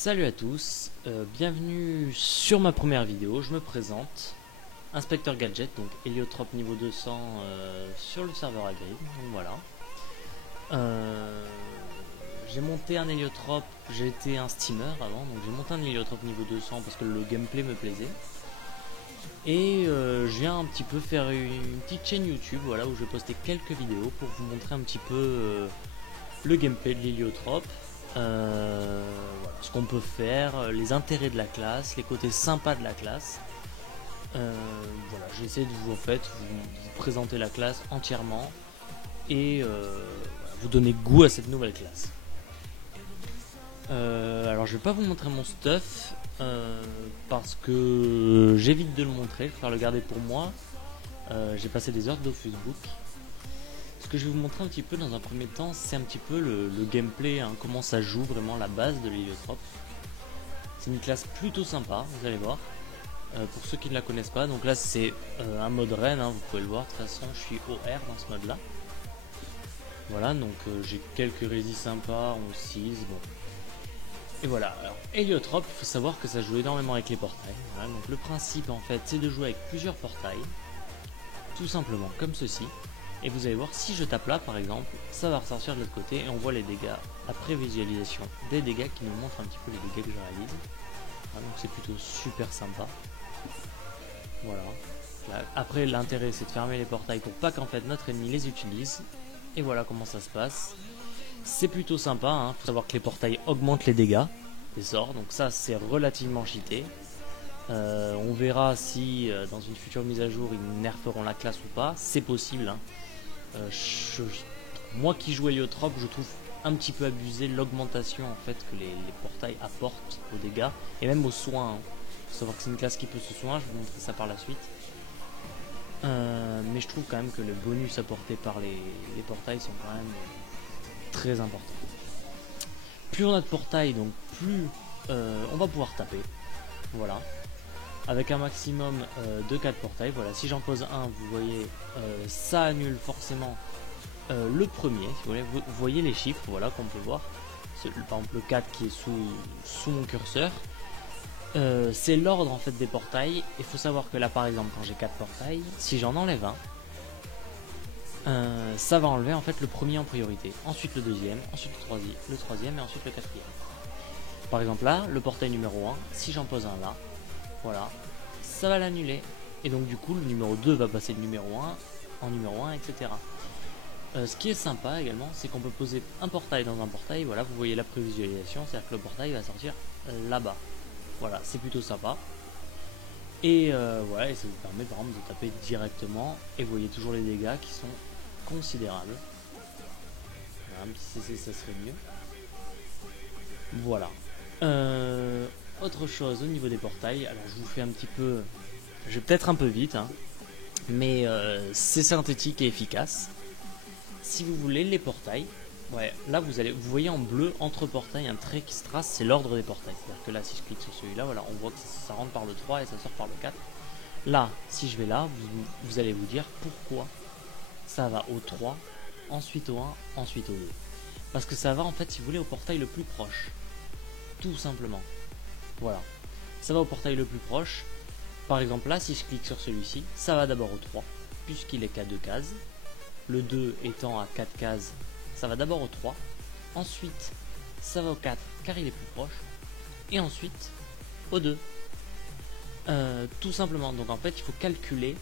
Salut à tous, bienvenue sur ma première vidéo. Je me présente, Inspecteur Gadget, donc héliotrope niveau 200 sur le serveur Agrid. Donc voilà. J'ai monté un héliotrope, j'ai été un steamer avant, donc j'ai monté un héliotrope niveau 200 parce que le gameplay me plaisait. Et je viens un petit peu faire une petite chaîne YouTube, voilà, où je vais poster quelques vidéos pour vous montrer un petit peu le gameplay de l'héliotrope. Voilà, ce qu'on peut faire, les intérêts de la classe, les côtés sympas de la classe. Voilà, j'ai essayé de vous vous présenter la classe entièrement et voilà, vous donner goût à cette nouvelle classe. Alors je vais pas vous montrer mon stuff parce que j'évite de le montrer, je préfère le garder pour moi. J'ai passé des heures de Facebook. Ce que je vais vous montrer un petit peu dans un premier temps, c'est un petit peu le gameplay, hein, comment ça joue vraiment la base de l'héliotrope. C'est une classe plutôt sympa, vous allez voir. Pour ceux qui ne la connaissent pas, donc là c'est un mode reine, hein, vous pouvez le voir, de toute façon je suis OR dans ce mode là. Voilà, donc j'ai quelques résis sympas, 11-6, bon. Et voilà, alors héliotrope, il faut savoir que ça joue énormément avec les portails. Voilà, donc le principe en fait c'est de jouer avec plusieurs portails, tout simplement comme ceci. Et vous allez voir, si je tape là par exemple, ça va ressortir de l'autre côté et on voit les dégâts, la prévisualisation des dégâts qui nous montre un petit peu les dégâts que je réalise. Voilà, donc c'est plutôt super sympa. Voilà. Là, après l'intérêt c'est de fermer les portails pour pas qu'en fait notre ennemi les utilise. Et voilà comment ça se passe. C'est plutôt sympa, hein. Faut savoir que les portails augmentent les dégâts des sorts, donc ça c'est relativement cheaté. On verra si dans une future mise à jour ils nerferont la classe ou pas, c'est possible, hein. Moi qui joue héliotrope, je trouve un petit peu abusé l'augmentation en fait que les portails apportent aux dégâts et même aux soins, hein. Faut savoir que c'est une classe qui peut se soigner, je vais vous montrer ça par la suite. Mais je trouve quand même que le bonus apporté par les portails sont quand même très importants. Plus on a de portails, donc plus on va pouvoir taper. Voilà. Avec un maximum de 4 portails. Voilà, si j'en pose un, vous voyez, ça annule forcément le premier. Si vous voyez les chiffres, voilà, qu'on peut voir. Par exemple, le 4 qui est sous mon curseur. C'est l'ordre en fait des portails. Il faut savoir que là, par exemple, quand j'ai 4 portails, si j'en enlève un, ça va enlever en fait le premier en priorité. Ensuite le deuxième, ensuite le troisième et ensuite le quatrième. Par exemple là, le portail numéro 1, si j'en pose un là, voilà, ça va l'annuler. Et donc du coup le numéro 2 va passer de numéro 1 en numéro 1, etc. Ce qui est sympa également, c'est qu'on peut poser un portail dans un portail. Voilà, vous voyez la prévisualisation, c'est-à-dire que le portail va sortir là-bas. Voilà, c'est plutôt sympa. Et voilà, et ça vous permet par exemple de taper directement. Et vous voyez toujours les dégâts qui sont considérables. Voilà, un petit CC ça serait mieux. Voilà. Autre chose au niveau des portails, alors je vous fais un petit peu, je vais peut-être un peu vite, hein, mais c'est synthétique et efficace. Si vous voulez les portails, ouais, là vous voyez en bleu entre portails un trait qui se trace, c'est l'ordre des portails. C'est-à-dire que là si je clique sur celui-là, voilà, on voit que ça rentre par le 3 et ça sort par le 4. Là, si je vais là, vous allez vous dire pourquoi ça va au 3, ensuite au 1, ensuite au 2. Parce que ça va en fait, si vous voulez, au portail le plus proche. Tout simplement. Voilà. Ça va au portail le plus proche. Par exemple là, si je clique sur celui-ci, ça va d'abord au 3, puisqu'il est qu'à 2 cases. Le 2 étant à 4 cases, ça va d'abord au 3. Ensuite, ça va au 4, car il est plus proche. Et ensuite, au 2. Tout simplement. Donc en fait, il faut calculer,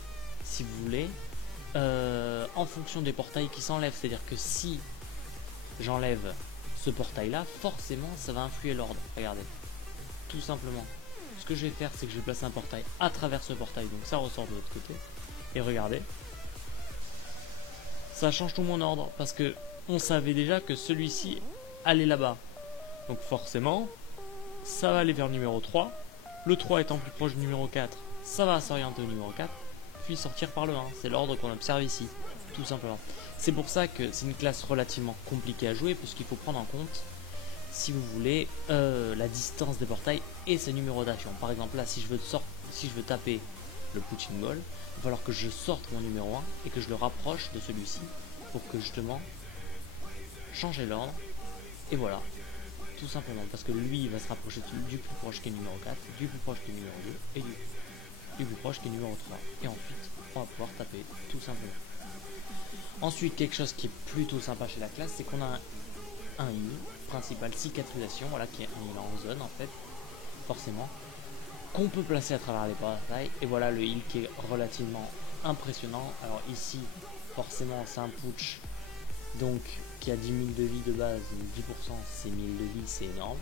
si vous voulez, en fonction des portails qui s'enlèvent. C'est-à-dire que si j'enlève ce portail là, forcément ça va influer l'ordre. Regardez, tout simplement. Ce que je vais faire, c'est que je vais placer un portail à travers ce portail, donc ça ressort de l'autre côté. Et regardez, ça change tout mon ordre parce que on savait déjà que celui-ci allait là-bas, donc forcément ça va aller vers le numéro 3. Le 3 étant plus proche du numéro 4, ça va s'orienter au numéro 4, puis sortir par le 1. C'est l'ordre qu'on observe ici, tout simplement. C'est pour ça que c'est une classe relativement compliquée à jouer, puisqu'il faut prendre en compte, si vous voulez, la distance des portails et ses numérotations. Par exemple là, si je veux taper le punching ball, il va falloir que je sorte mon numéro 1 et que je le rapproche de celui-ci pour que justement changer l'ordre. Et voilà. tout simplement, parce que lui il va se rapprocher du plus proche qui est numéro 4, du plus proche qui est numéro 2, et du plus proche qui est numéro 3. Et ensuite, on va pouvoir taper, tout simplement. Ensuite, quelque chose qui est plutôt sympa chez la classe, c'est qu'on a un heal principal cicatrisation, voilà, qui est un heal en zone en fait, forcément, qu'on peut placer à travers les portails. Et voilà le heal qui est relativement impressionnant. Alors ici, forcément, c'est un putsch, donc qui a 10 000 de vie de base, 10%, c'est 1000 de vie, c'est énorme.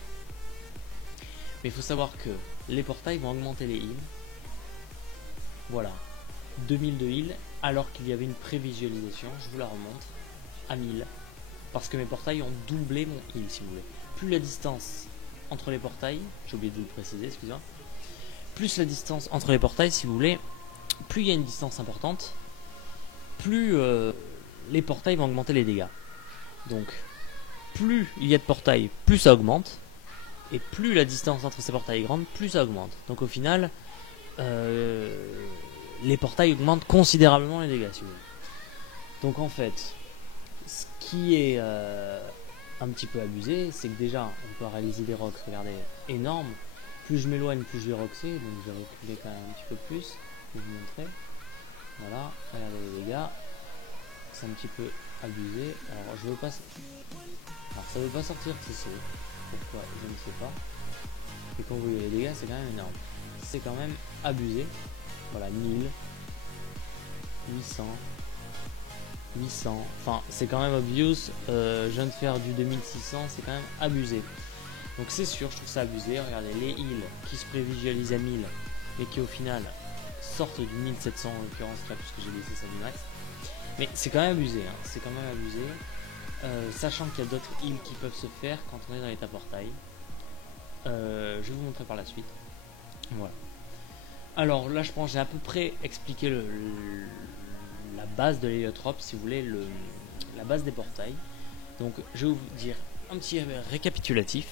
Mais il faut savoir que les portails vont augmenter les heals. Voilà, 2000 de heal, alors qu'il y avait une prévisualisation, je vous la remonte, à 1000. Parce que mes portails ont doublé mon heal, si vous voulez. Plus la distance entre les portails, j'ai oublié de vous le préciser, excusez-moi. Plus la distance entre les portails, si vous voulez, plus il y a une distance importante, plus les portails vont augmenter les dégâts. Donc, plus il y a de portails, plus ça augmente. Et plus la distance entre ces portails est grande, plus ça augmente. Donc au final, les portails augmentent considérablement les dégâts, si vous voulez. Donc en fait, ce qui est un petit peu abusé, c'est que déjà, on peut réaliser des rocks, regardez, énormes. Plus je m'éloigne, plus je vais roxer, donc je vais reculer quand même un petit peu plus, je vais vous montrer. Voilà, regardez les dégâts, c'est un petit peu abusé. Alors je veux pas... Alors ça veut pas sortir TC, pourquoi je ne sais pas. Et quand vous voyez les dégâts, c'est quand même énorme. C'est quand même abusé. Voilà, 1000, 800, 800, enfin c'est quand même obvious. Je viens de faire du 2600, c'est quand même abusé. Donc c'est sûr, je trouve ça abusé. Regardez les heals qui se prévisualisent à 1000 et qui au final sortent du 1700 en l'occurrence là, puisque j'ai laissé ça du max. Mais c'est quand même abusé, hein. C'est quand même abusé. Sachant qu'il y a d'autres heals qui peuvent se faire quand on est dans l'état portail. Je vais vous montrer par la suite. Voilà. Alors là je pense que j'ai à peu près expliqué la base de l'héliotrope, si vous voulez, la base des portails. Donc je vais vous dire un petit récapitulatif.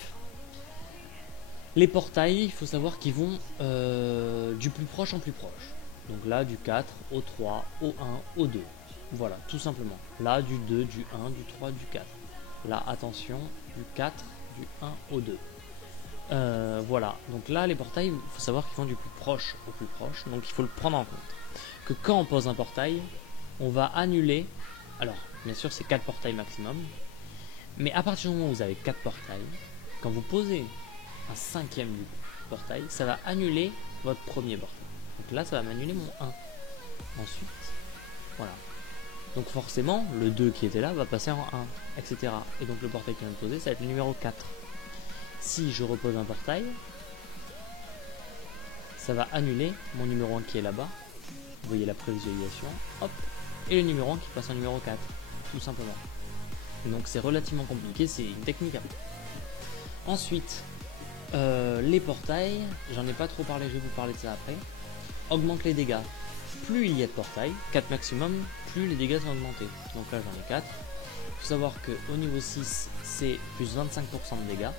Les portails, il faut savoir qu'ils vont du plus proche en plus proche. Donc là du 4 au 3, au 1, au 2. Voilà, tout simplement. Là du 2, du 1, du 3, du 4. Là attention, du 4, du 1 au 2. Voilà, donc là les portails, il faut savoir qu'ils vont du plus proche au plus proche, donc il faut le prendre en compte. Que quand on pose un portail, on va annuler, alors bien sûr c'est 4 portails maximum, mais à partir du moment où vous avez 4 portails, quand vous posez un 5e du portail, ça va annuler votre premier portail. Donc là ça va m'annuler mon 1. Ensuite, voilà. Donc forcément, le 2 qui était là va passer en 1, etc. Et donc le portail qui vient de poser, ça va être le numéro 4. Si je repose un portail, ça va annuler mon numéro 1 qui est là-bas. Vous voyez la prévisualisation, hop, et le numéro 1 qui passe en numéro 4, tout simplement. Donc c'est relativement compliqué, c'est une technique à faire. Ensuite, les portails, j'en ai pas trop parlé, je vais vous parler de ça après, augmente les dégâts. Plus il y a de portails, 4 maximum, plus les dégâts sont augmentés. Donc là j'en ai 4. Il faut savoir qu'au niveau 6, c'est plus 25% de dégâts.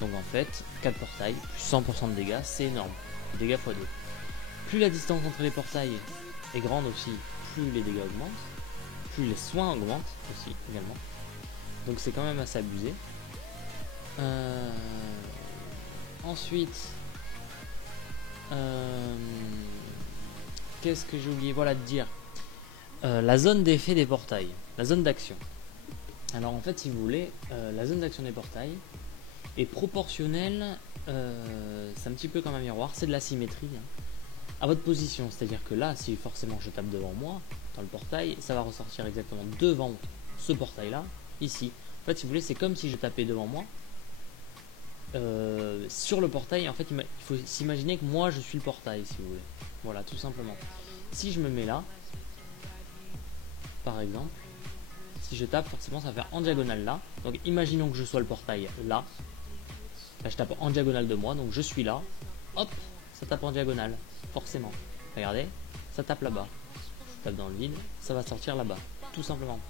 Donc en fait, 4 portails, plus 100% de dégâts, c'est énorme. Dégâts x2. Plus la distance entre les portails est grande aussi, plus les dégâts augmentent. Plus les soins augmentent aussi également. Donc c'est quand même assez abusé. Ensuite, qu'est-ce que j'ai oublié, voilà, de dire. La zone d'effet des portails, la zone d'action. Alors en fait, si vous voulez, la zone d'action des portails est proportionnelle, c'est un petit peu comme un miroir, c'est de la symétrie, hein, à votre position. C'est-à-dire que là, si forcément je tape devant moi, dans le portail, ça va ressortir exactement devant ce portail-là, ici. En fait, si vous voulez, c'est comme si je tapais devant moi, sur le portail. En fait, il faut s'imaginer que moi, je suis le portail, si vous voulez. Voilà, tout simplement. Si je me mets là, par exemple, si je tape, forcément, ça va faire en diagonale là. Donc, imaginons que je sois le portail là. Là, je tape en diagonale de moi, donc je suis là. Hop, ça tape en diagonale, forcément. Regardez, ça tape là-bas. Je tape dans le vide, ça va sortir là-bas, tout simplement.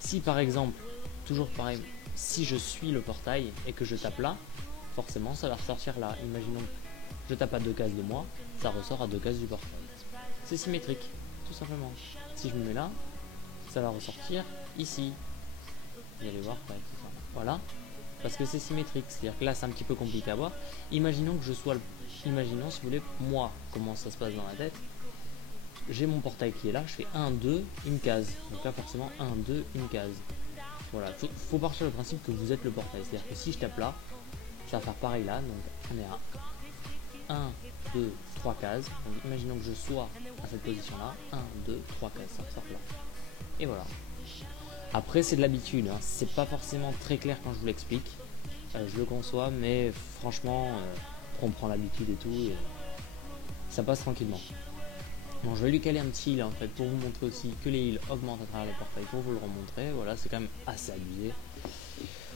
Si par exemple, toujours pareil, si je suis le portail et que je tape là, forcément, ça va ressortir là. Imaginons que je tape à 2 cases de moi, ça ressort à 2 cases du portail. C'est symétrique, tout simplement. Si je me mets là, ça va ressortir ici. Vous allez voir, voilà. parce que c'est symétrique. C'est-à-dire que là c'est un petit peu compliqué à voir. Imaginons que je sois imaginons si vous voulez moi comment ça se passe dans la tête. J'ai mon portail qui est là, je fais 1, 2, une case. Donc là forcément 1, 2, une case. Voilà, faut partir du principe que vous êtes le portail. C'est-à-dire que si je tape là, ça va faire pareil là. Donc on est à 1, 2, 3 cases. Donc imaginons que je sois à cette position là. 1, 2, 3 cases, ça ressort là. Et voilà. Après c'est de l'habitude, hein. C'est pas forcément très clair quand je vous l'explique. Je le conçois, mais franchement, on prend l'habitude et tout. Et ça passe tranquillement. Bon, je vais lui caler un petit heal en fait pour vous montrer aussi que les heals augmentent à travers les portails pour vous le remontrer. Voilà, c'est quand même assez abusé.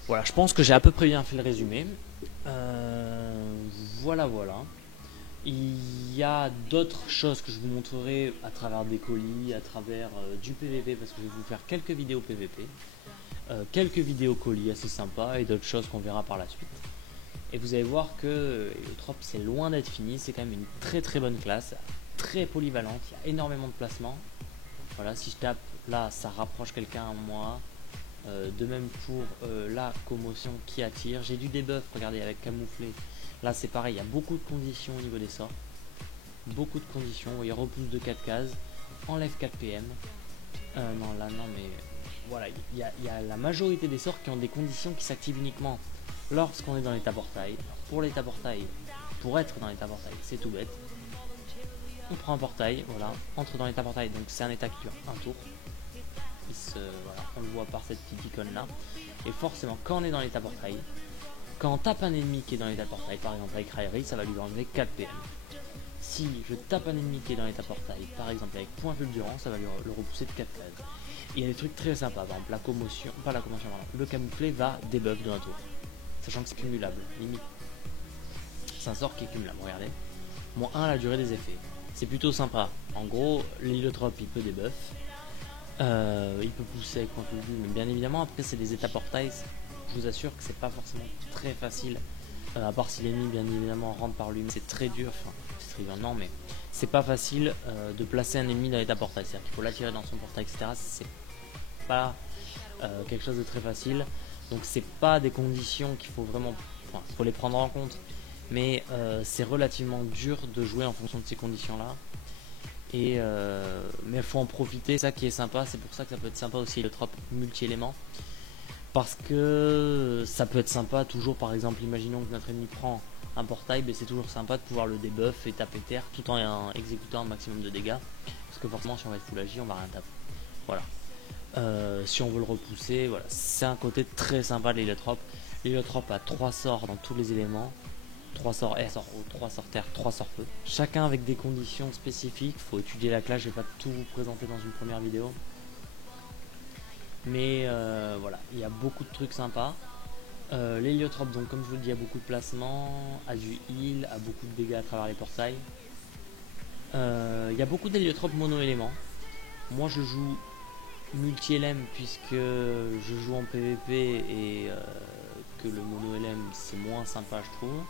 Voilà, je pense que j'ai à peu près bien fait le résumé. Voilà. Il y a d'autres choses que je vous montrerai à travers des colis, à travers du PVP, parce que je vais vous faire quelques vidéos PVP, quelques vidéos colis assez sympas et d'autres choses qu'on verra par la suite. Et vous allez voir que Heliotrope c'est loin d'être fini, c'est quand même une très bonne classe, très polyvalente, il y a énormément de placements. Voilà, si je tape là, ça rapproche quelqu'un à moi. De même pour la commotion qui attire. J'ai du debuff, regardez, avec camouflé. Là c'est pareil, il y a beaucoup de conditions au niveau des sorts. Beaucoup de conditions. Vous voyez, repousse de 4 cases, enlève 4 PM. Non, là non, mais voilà, il y a la majorité des sorts qui ont des conditions qui s'activent uniquement lorsqu'on est dans l'état portail. Pour l'état portail, pour être dans l'état portail, c'est tout bête. On prend un portail, voilà, entre dans l'état portail, donc c'est un état qui dure un tour. Voilà, on le voit par cette petite icône là. Et forcément, quand on est dans l'état portail, quand on tape un ennemi qui est dans l'état portail, par exemple avec Raillerie, ça va lui enlever 4 PM. Si je tape un ennemi qui est dans l'état portail, par exemple avec point fulgurant, ça va lui le repousser de 4 cases. Et il y a des trucs très sympas, par exemple la commotion, pas la commotion, pardon, le camouflé va debuff de un tour, sachant que c'est cumulable, limite. C'est un sort qui est cumulable, regardez. Moins 1 la durée des effets. C'est plutôt sympa. En gros, l'héliotrope il peut debuff. Il peut pousser avec point fulgure, mais bien évidemment après c'est des états portails. Je vous assure que c'est pas forcément très facile, à part si l'ennemi bien évidemment rentre par lui, c'est très dur, enfin c'est très dur, non mais c'est pas facile de placer un ennemi dans l'état portail, c'est à dire qu'il faut l'attirer dans son portail etc, c'est pas quelque chose de très facile, donc c'est pas des conditions qu'il faut vraiment, enfin faut les prendre en compte, mais c'est relativement dur de jouer en fonction de ces conditions là. Et mais il faut en profiter, c'est ça qui est sympa, c'est pour ça que ça peut être sympa aussi le trop multi-éléments, parce que ça peut être sympa toujours. Par exemple, imaginons que notre ennemi prend un portail, mais c'est toujours sympa de pouvoir le debuff et taper terre tout en exécutant un maximum de dégâts, parce que forcément si on va être full agi on va rien taper. Voilà. Si on veut le repousser, voilà, c'est un côté très sympa de l'héliotrope. L'héliotrope a 3 sorts dans tous les éléments. 3 sorts air, 3 sorts terre, 3 sorts feu. Chacun avec des conditions spécifiques. Faut étudier la classe, je vais pas tout vous présenter dans une première vidéo. Mais voilà, il y a beaucoup de trucs sympas. L'héliotrope, donc comme je vous le dis, a beaucoup de placements, a du heal, a beaucoup de dégâts à travers les portails. Il y a beaucoup d'héliotropes mono-éléments. Moi je joue multi-LM puisque je joue en PVP et que le mono-LM c'est moins sympa je trouve.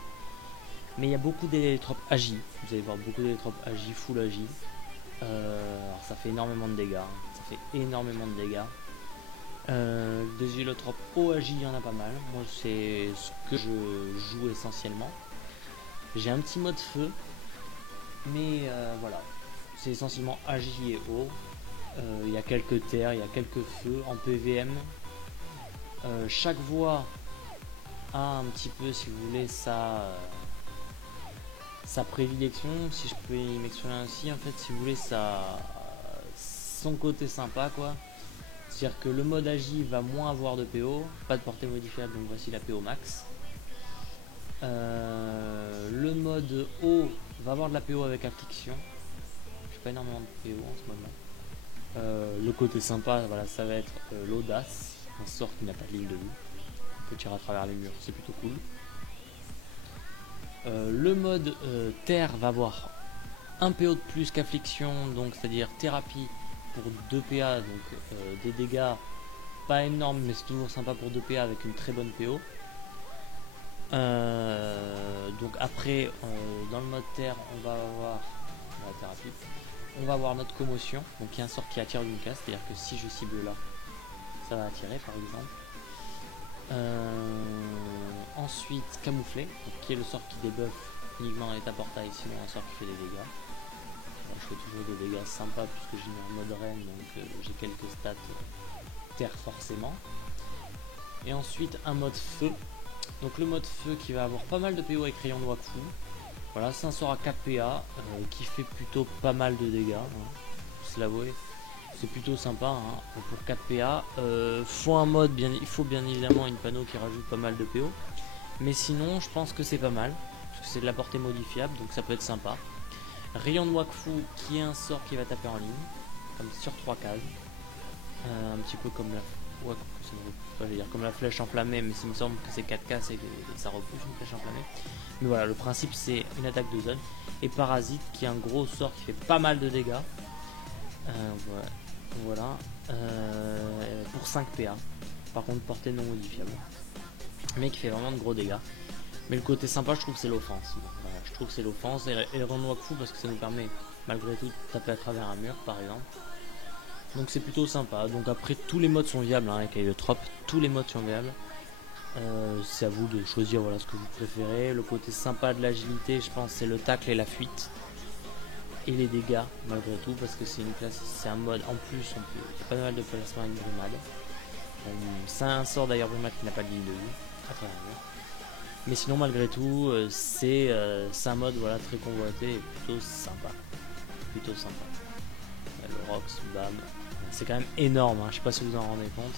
Mais il y a beaucoup d'héliotrope agi. Vous allez voir beaucoup d'héliotrope agi, full agi. Alors ça fait énormément de dégâts. Ça fait énormément de dégâts. Des héliotrope haut agi, il y en a pas mal. Moi c'est ce que je joue essentiellement. J'ai un petit mode feu. Mais voilà. C'est essentiellement agi et haut. Il y a quelques terres, il y a quelques feux en PVM. Chaque voie a un petit peu, si vous voulez, sa prédilection, si je peux m'exprimer ainsi, en fait, si vous voulez, son côté sympa, quoi. C'est-à-dire que le mode agi va moins avoir de PO, pas de portée modifiable, donc voici la PO max. Le mode haut va avoir de la PO avec affliction. J'ai pas énormément de PO en ce moment. Le côté sympa, voilà, ça va être l'audace, un sort qui n'a pas de ligne de vue. On peut tirer à travers les murs, c'est plutôt cool. Le mode terre va avoir un PO de plus qu'affliction, donc c'est-à-dire thérapie pour 2 PA, donc des dégâts pas énormes, mais c'est toujours sympa pour 2 PA avec une très bonne PO. Donc après, dans le mode terre, on va avoir la thérapie. On va avoir notre commotion, donc il y a un sort qui attire d'une case, c'est-à-dire que si je cible là, ça va attirer par exemple. Ensuite, camouflé, donc, qui est le sort qui débuffe uniquement en état portail, sinon un sort qui fait des dégâts. Alors, je fais toujours des dégâts sympas puisque j'ai mis un mode reine, donc j'ai quelques stats terre forcément. Et ensuite un mode feu, donc le mode feu qui va avoir pas mal de PO avec rayon de Wakfu. Voilà, c'est un sort à 4 PA qui fait plutôt pas mal de dégâts, faut se l'avouer. C'est plutôt sympa pour 4 PA. Il faut bien évidemment une panneau qui rajoute pas mal de PO. Mais sinon, je pense que c'est pas mal. Parce que c'est de la portée modifiable, donc ça peut être sympa. Rayon de Wakfu qui est un sort qui va taper en ligne, comme sur 3 cases. Un petit peu comme comme la flèche enflammée, mais il me semble que c'est 4 cases et ça repousse une flèche enflammée. Mais voilà, le principe c'est une attaque de zone. Et Parasite qui est un gros sort qui fait pas mal de dégâts. Voilà. Pour 5 PA. Par contre, portée non modifiable. Mais qui fait vraiment de gros dégâts. Mais le côté sympa, je trouve, c'est l'offense. Voilà, je trouve que c'est l'offense. Et le Rayon de Wakfu parce que ça nous permet, malgré tout, de taper à travers un mur, par exemple. Donc c'est plutôt sympa. Donc après, tous les modes sont viables avec Heliotrope. Tous les modes sont viables. C'est à vous de choisir ce que vous préférez. Le côté sympa de l'agilité, je pense, c'est le tacle et la fuite. Et les dégâts malgré tout parce que c'est une classe, c'est un mode en plus il y a pas mal de placements avec Brumade. C'est un sort d'ailleurs Brumade qui n'a pas de ligne de vue à travers le mur. Mais sinon malgré tout c'est un mode très convoité et plutôt sympa. Le Rox, bam, c'est quand même énorme, je sais pas si vous en rendez compte.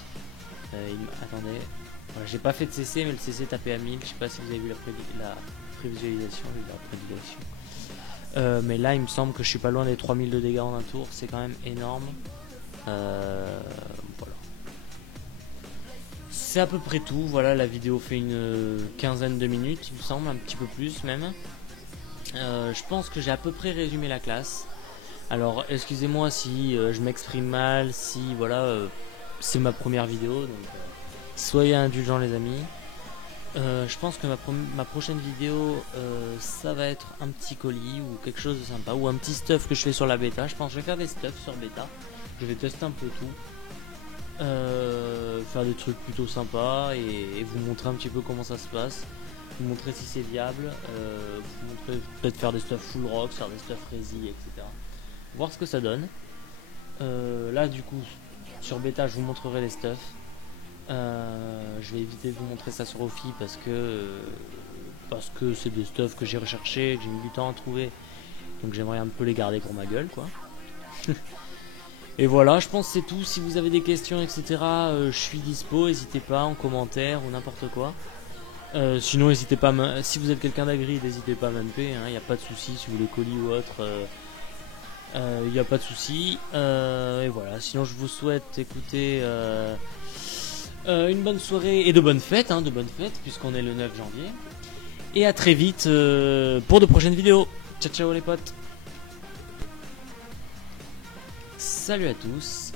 Attendez, j'ai pas fait de CC mais le CC tapé à 1000, je sais pas si vous avez vu la prévisualisation, mais là il me semble que je suis pas loin des 3000 de dégâts en un tour, c'est quand même énorme. Voilà, c'est à peu près tout. Voilà, la vidéo fait une quinzaine de minutes il me semble, un petit peu plus même. Je pense que j'ai à peu près résumé la classe. Alors excusez-moi si je m'exprime mal, si c'est ma première vidéo, donc soyez indulgents les amis. Je pense que ma prochaine vidéo ça va être un petit colis ou quelque chose de sympa ou un petit stuff que je fais sur la bêta. Je pense que je vais faire des stuffs sur bêta, je vais tester un peu tout, faire des trucs plutôt sympas et vous montrer un petit peu comment ça se passe, vous montrer si c'est viable, vous montrer peut-être faire des stuffs full rock, faire des stuffs resi, etc. Voir ce que ça donne. Là du coup sur bêta je vous montrerai les stuffs. Je vais éviter de vous montrer ça sur Ophi parce que c'est des stuffs que j'ai recherché, que j'ai mis du temps à trouver, donc j'aimerais un peu les garder pour ma gueule quoi. Et voilà, je pense que c'est tout. Si vous avez des questions etc, je suis dispo, n'hésitez pas en commentaire ou n'importe quoi. Sinon n'hésitez pas si vous êtes quelqu'un d'agri, n'hésitez pas à m'MP, il n'y a pas de souci. Si vous voulez colis ou autre, il n'y a pas de souci. Et voilà, sinon je vous souhaite écouter une bonne soirée et de bonnes fêtes, puisqu'on est le 9 janvier. Et à très vite pour de prochaines vidéos. Ciao ciao les potes. Salut à tous.